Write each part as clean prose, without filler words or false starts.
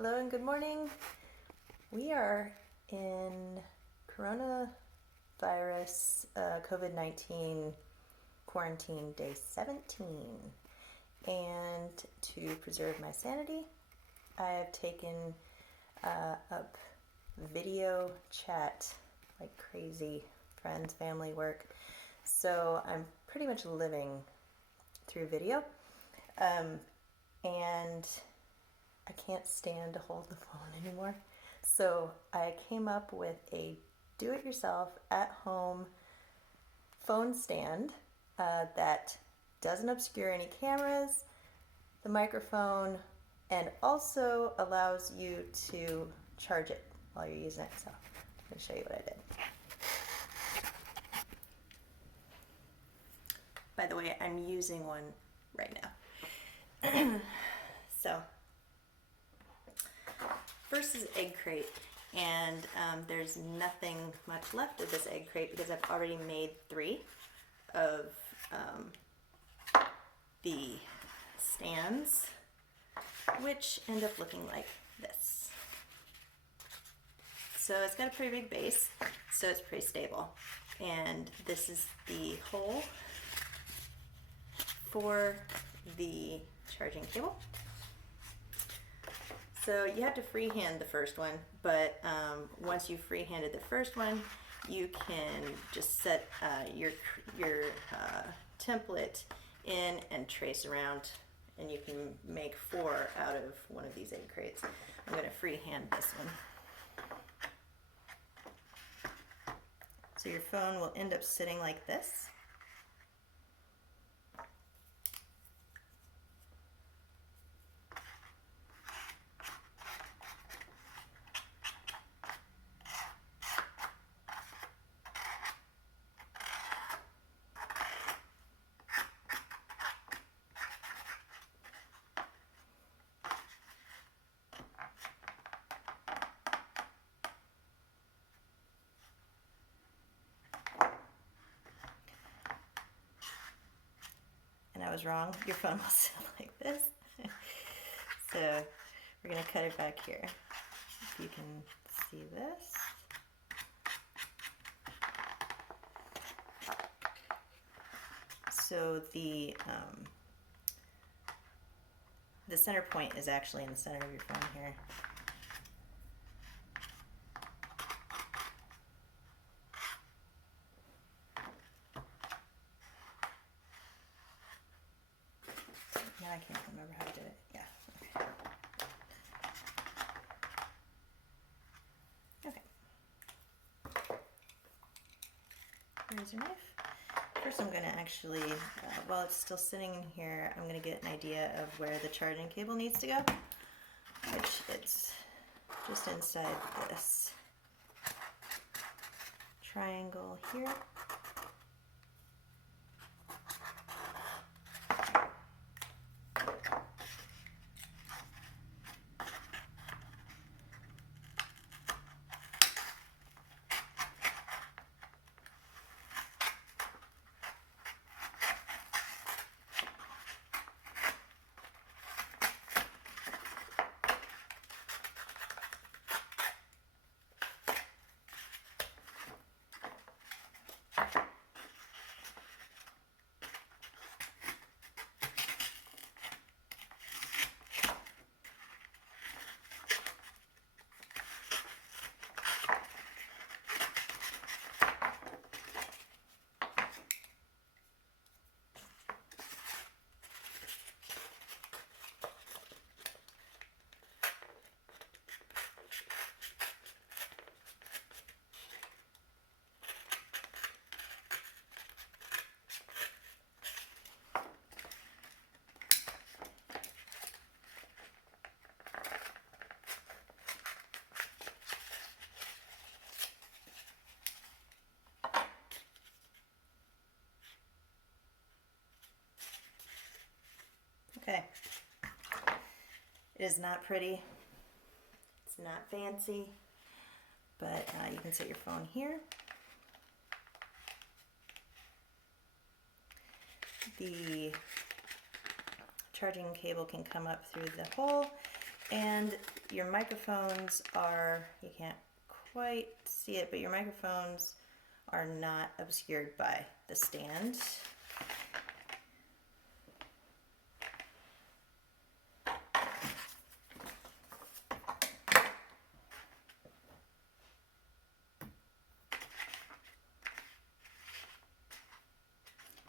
Hello and good morning. We are in coronavirus COVID-19 quarantine day 17. And to preserve my sanity, I have taken up video chat like crazy, friends, family, work. So I'm pretty much living through video. And I can't stand to hold the phone anymore. So I came up with a do-it-yourself at-home phone stand that doesn't obscure any cameras, the microphone, and also allows you to charge it while you're using it. So I'm going to show you what I did. By the way, I'm using one right now. So first is egg crate, and there's nothing much left of this egg crate because I've already made 3 of the stands, which end up looking like this. So it's got a pretty big base, so it's pretty stable. And this is the hole for the charging cable. So you have to freehand the first one, but once you've freehanded the first one, you can just set your template in and trace around, and you can make 4 out of one of these egg crates. I'm going to freehand this one. So your phone will end up sitting like this. And I was wrong, your phone will sit like this. So we're going to cut it back here. If you can see this. So the center point is actually in the center of your phone here. Now I can't remember how I did it. Yeah. Okay. Here's your knife. First I'm going to actually, while it's still sitting in here, I'm going to get an idea of where the charging cable needs to go, which it's just inside this triangle here. Okay. It is not pretty. It's not fancy, but you can set your phone here. The charging cable can come up through the hole, And your microphones are, you can't quite see it, but your microphones are not obscured by the stand.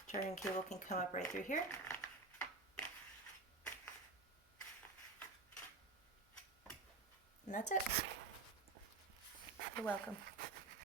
Charging cable can come up right through here. And that's it. You're welcome.